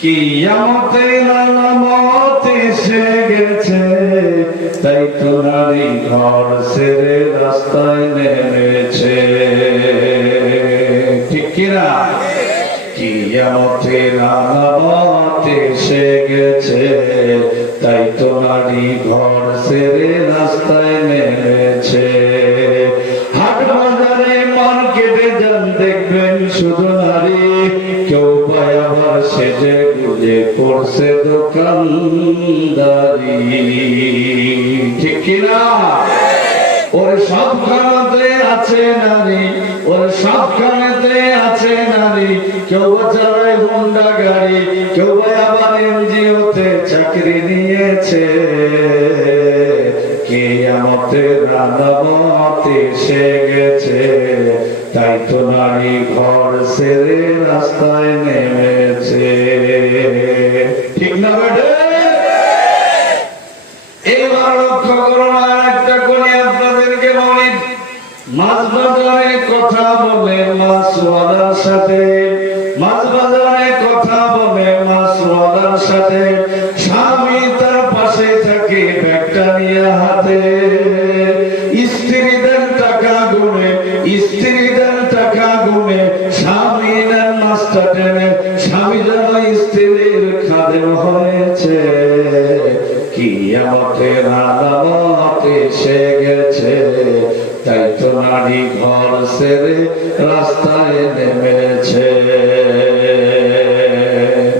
কিয়ামতে আলামত এসে গেছে, তাই তো নারী ঘর ছেড়ে রাস্তায় নেমেছে। ঠিক কিনা? কিয়ামতে আলামত এসে গেছে, তাই তো নারী ঘর ছেড়ে রাস্তায় নেমেছে। হাট বাজারে মার্কেটে যান, দেখবেন শুধু নারী, কেউ পায় আবার সেজে গুজে করছে দোকানদারি। ঠিক কিনা? ওর সবখানেতে আছে নারী, ওর সবখানেতে আছে নারী। কেউ চালায় হোন্ডা গাড়ি, কেউ আবার এনজিওতে চাকরি নিয়েছে। কিয়ামতের আলামত এসে গেছে, তাই তো নারী ঘর ছেড়ে রাস্তায় নেমেছে। ঠিক না বেটে? এবার লক্ষ্য করুন, আর একটা করে আপনাদেরকে বলি। মাছ বাজারে কথা বলে মাছওয়ালার সাথে, মাছ বাজারে কথা বলে মাছওয়ালার সাথে, স্বামী তার পাশে থাকে ব্যাগটা নিয়ে হাতে। স্ত্রীদের টাকা গুনে, স্ত্রীদের টাকা গুনে, স্বামী নেন মাছটা টেনে, স্বামী যেন স্ত্রীর খাদেম হয়েছে। কিয়ামতের আলামত এসে গেছে, তাই তো নারী ঘর ছেড়ে রাস্তা